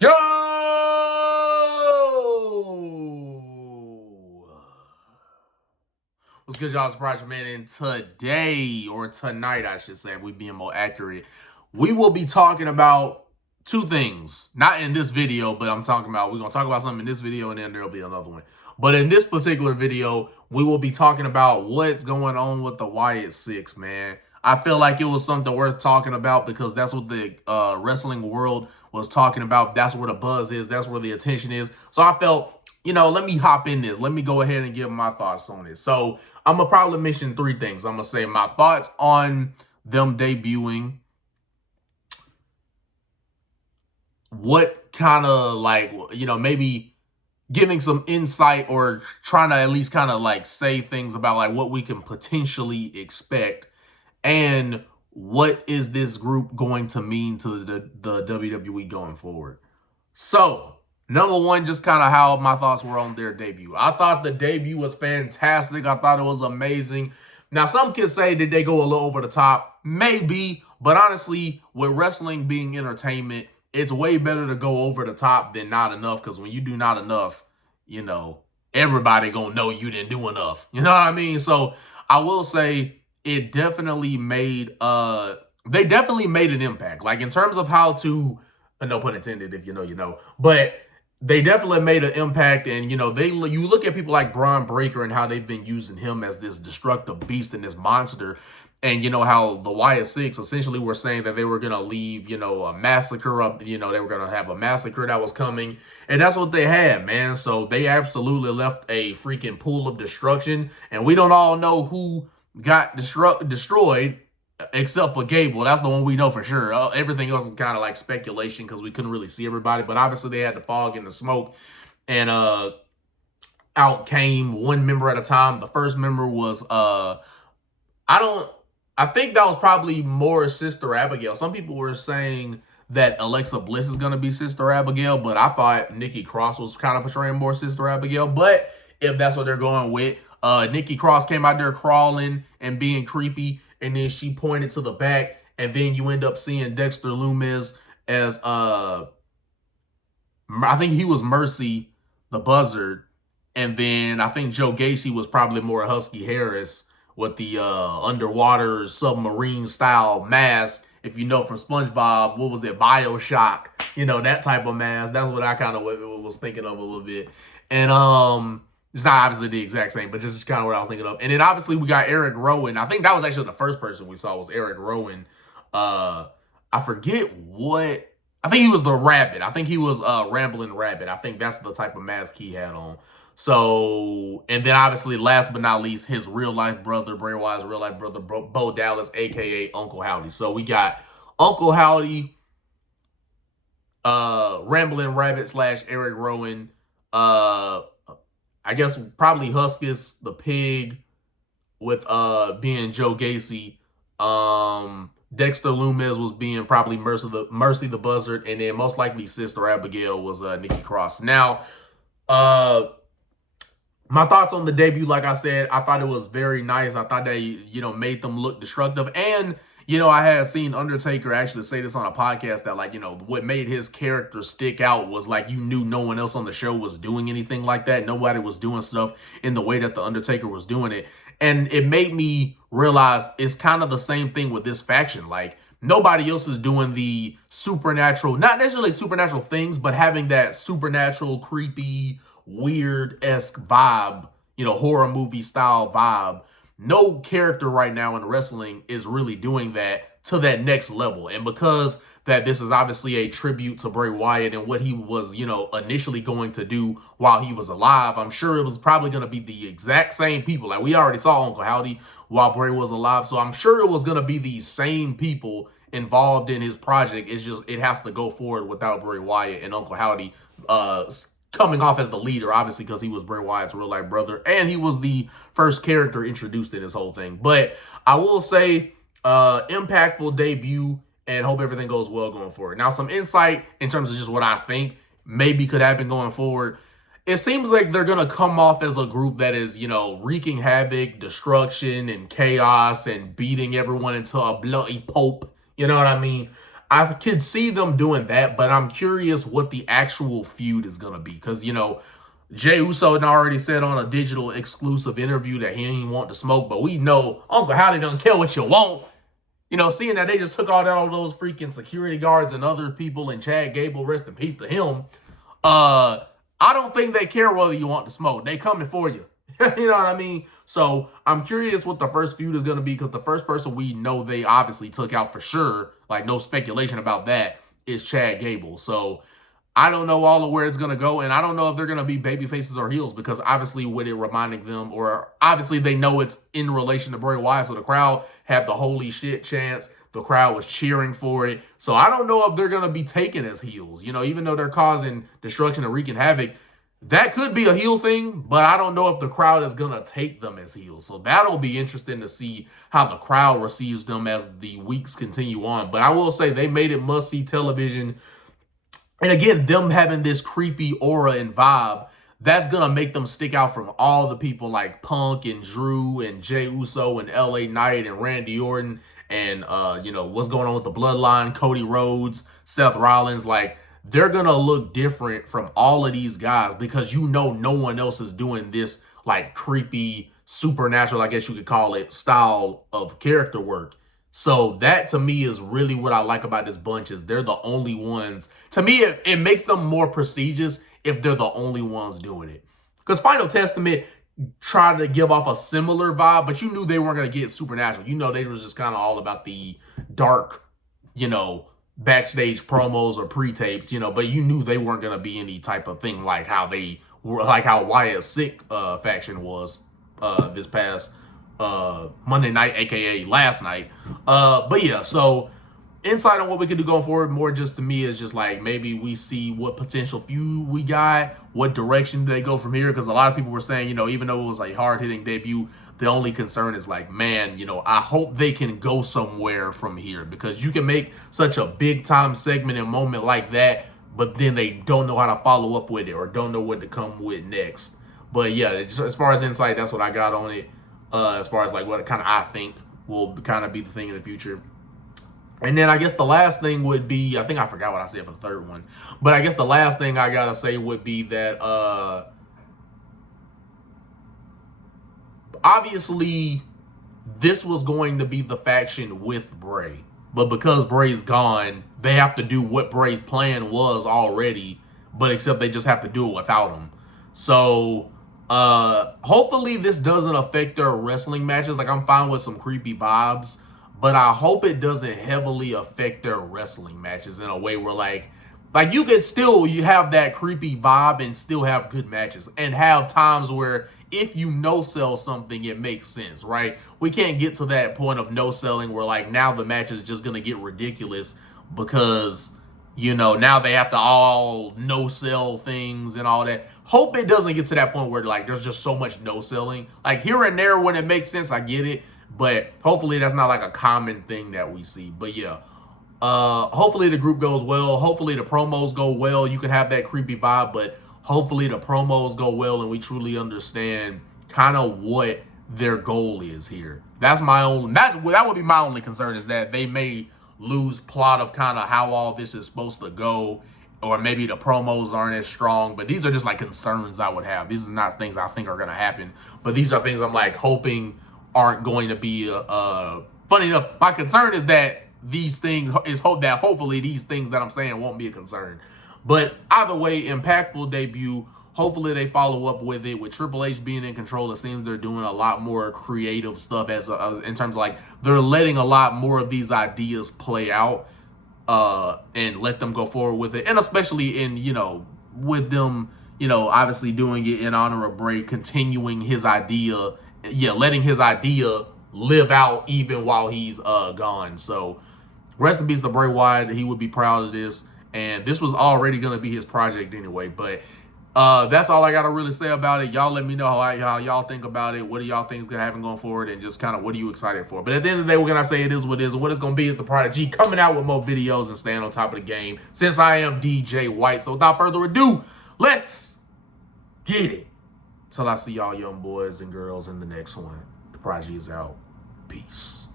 Yo! What's good, y'all? It's Project Man, and today, or tonight, I should say, we being more accurate, we will be talking about two things. Not in this video, but we're going to talk about something in this video, and then there'll be another one. But in this particular video, we will be talking about what's going on with the Wyatt 6, man. I feel like it was something worth talking about because that's what the wrestling world was talking about. That's where the buzz is. That's where the attention is. So I felt, let me hop in this. Let me go ahead and give my thoughts on it. So I'm going to probably mention three things. I'm going to say my thoughts on them debuting, what kind of maybe giving some insight or trying to at least kind of say things about what we can potentially expect, and what is this group going to mean to the WWE going forward. So, number one, just kind of how my thoughts were on their debut. I thought the debut was fantastic. I thought it was amazing. Now, some kids say, did they go a little over the top? Maybe, but honestly, with wrestling being entertainment, it's way better to go over the top than not enough, because when you do not enough, everybody gonna know you didn't do enough. You know what I mean? So I will say it definitely made they definitely made an impact. Like, in terms of how to, no pun intended, if you know, but they definitely made an impact. And you look at people like Braun Breaker and how they've been using him as this destructive beast and this monster. And how the Wyatt 6 essentially were saying that they were going to leave, a massacre up, they were going to have a massacre that was coming. And that's what they had, man. So they absolutely left a freaking pool of destruction. And we don't all know who got destroyed except for Gable. That's the one we know for sure. Everything else is kind of like speculation because we couldn't really see everybody. But obviously they had the fog and the smoke. And out came one member at a time. The first member was, I think that was probably more Sister Abigail. Some people were saying that Alexa Bliss is going to be Sister Abigail, but I thought Nikki Cross was kind of portraying more Sister Abigail. But if that's what they're going with, Nikki Cross came out there crawling and being creepy, and then she pointed to the back, and then you end up seeing Dexter Lumis as, I think he was Mercy the Buzzard, and then I think Joe Gacy was probably more Husky Harris, with the underwater submarine style mask. If you know from SpongeBob, what was it, Bioshock? That type of mask. That's what I kind of was thinking of a little bit. And it's not obviously the exact same, but just kind of what I was thinking of. And then obviously we got Eric Rowan. I think that was actually the first person we saw was Eric Rowan. I forget what. I think he was the rabbit. I think he was Rambling Rabbit. I think that's the type of mask he had on. So, and then obviously, last but not least, his real-life brother, Bray Wyatt's real-life brother, Bo Dallas, a.k.a. Uncle Howdy. So, we got Uncle Howdy, Rambling Rabbit / Eric Rowan, I guess probably Huskus, the pig, with being Joe Gacy. Dexter Lumis was being probably Mercy the Buzzard, and then most likely Sister Abigail was Nikki Cross. Now, my thoughts on the debut, like I said, I thought it was very nice. I thought they, made them look destructive. And, I had seen Undertaker actually say this on a podcast that, what made his character stick out was, you knew no one else on the show was doing anything like that. Nobody was doing stuff in the way that the Undertaker was doing it. And it made me realize it's kind of the same thing with this faction. Nobody else is doing the supernatural, not necessarily supernatural things, but having that supernatural, creepy, weird-esque vibe, horror movie style vibe. No character right now in wrestling is really doing that to that next level. And because that this is obviously a tribute to Bray Wyatt and what he was, initially going to do while he was alive, I'm sure it was probably going to be the exact same people. We already saw Uncle Howdy while Bray was alive, so I'm sure it was going to be the same people involved in his project. It's just, it has to go forward without Bray Wyatt and Uncle Howdy coming off as the leader, obviously, because he was Bray Wyatt's real-life brother, and he was the first character introduced in this whole thing. But I will say, impactful debut, and hope everything goes well going forward. Now, some insight in terms of just what I think maybe could happen going forward. It seems like they're going to come off as a group that is, wreaking havoc, destruction, and chaos, and beating everyone into a bloody pulp. You know what I mean? I could see them doing that, but I'm curious what the actual feud is going to be. Because, you know, Jey Uso had already said on a digital exclusive interview that he didn't want to smoke, but we know Uncle Howdy don't care what you want. You know, seeing that they just took all those freaking security guards and other people, and Chad Gable, rest in peace to him, I don't think they care whether you want to smoke. They coming for you. You know what I mean? So I'm curious what the first feud is going to be, because the first person we know they obviously took out for sure, like no speculation about that, is Chad Gable. So I don't know all of where it's going to go, and I don't know if they're going to be baby faces or heels, because obviously with it reminding them, or obviously they know it's in relation to Bray Wyatt, so the crowd had the holy shit chants. The crowd was cheering for it. So I don't know if they're going to be taken as heels. You know, even though they're causing destruction and wreaking havoc, that could be a heel thing, but I don't know if the crowd is going to take them as heels. So that'll be interesting to see how the crowd receives them as the weeks continue on. But I will say they made it must-see television. And again, them having this creepy aura and vibe, that's going to make them stick out from all the people like Punk and Drew and Jey Uso and LA Knight and Randy Orton and, you know, what's going on with the Bloodline, Cody Rhodes, Seth Rollins. Like, they're going to look different from all of these guys, because you know no one else is doing this, like, creepy, supernatural, I guess you could call it, style of character work. So that, to me, is really what I like about this bunch, is they're the only ones. To me, it makes them more prestigious if they're the only ones doing it. Because Final Testament tried to give off a similar vibe, but you knew they weren't going to get supernatural. You know, they was just kind of all about the dark, you know, backstage promos or pre-tapes, you know, but you knew they weren't going to be any type of thing like how they were, like how Wyatt's Sick faction was this past Monday night, aka last night. But yeah, so insight on what we could do going forward, more just to me, is just like maybe we see what potential feud we got, what direction do they go from here, because a lot of people were saying, you know, even though it was like hard-hitting debut, the only concern is like, man, you know, I hope they can go somewhere from here, because you can make such a big-time segment and moment like that, but then they don't know how to follow up with it or don't know what to come with next. But yeah, just as far as insight, that's what I got on it. As far as like what kind of I think will kind of be the thing in the future. And then I guess the last thing would be, I think I forgot what I said for the third one, but I guess the last thing I gotta say would be that obviously this was going to be the faction with Bray, but because Bray's gone, they have to do what Bray's plan was already, but except they just have to do it without him. So hopefully this doesn't affect their wrestling matches. Like, I'm fine with some creepy vibes, but I hope it doesn't heavily affect their wrestling matches in a way where like you could still, you have that creepy vibe and still have good matches, and have times where if you no-sell something, it makes sense, right? We can't get to that point of no-selling where like now the match is just going to get ridiculous because, you know, now they have to all no-sell things and all that. Hope it doesn't get to that point where like there's just so much no-selling. Like here and there when it makes sense, I get it. But hopefully that's not like a common thing that we see. But yeah, hopefully the group goes well. Hopefully the promos go well. You can have that creepy vibe, but hopefully the promos go well and we truly understand kind of what their goal is here. That's my own, that would be my only concern, is that they may lose plot of kind of how all this is supposed to go, or maybe the promos aren't as strong. But these are just like concerns I would have. These are not things I think are going to happen, but these are things I'm like hoping aren't going to be funny enough. My concern is that these things is hopefully these things that I'm saying won't be a concern. But either way, impactful debut. Hopefully they follow up with it. With Triple H being in control, it seems they're doing a lot more creative stuff as in terms of like they're letting a lot more of these ideas play out and let them go forward with it. And especially in, you know, with them, you know, obviously doing it in honor of Bray, continuing his idea. Yeah, letting his idea live out even while he's gone. So rest in peace to Bray Wyatt. He would be proud of this. And this was already going to be his project anyway. But that's all I got to really say about it. Y'all let me know how y'all think about it. What do y'all think is going to happen going forward? And just kind of what are you excited for? But at the end of the day, we're going to say it is what it is. What it's going to be is the Prodigy coming out with more videos and staying on top of the game, since I am DJ White. So without further ado, let's get it. Till I see y'all young boys and girls in the next one. The Prodigy is out. Peace.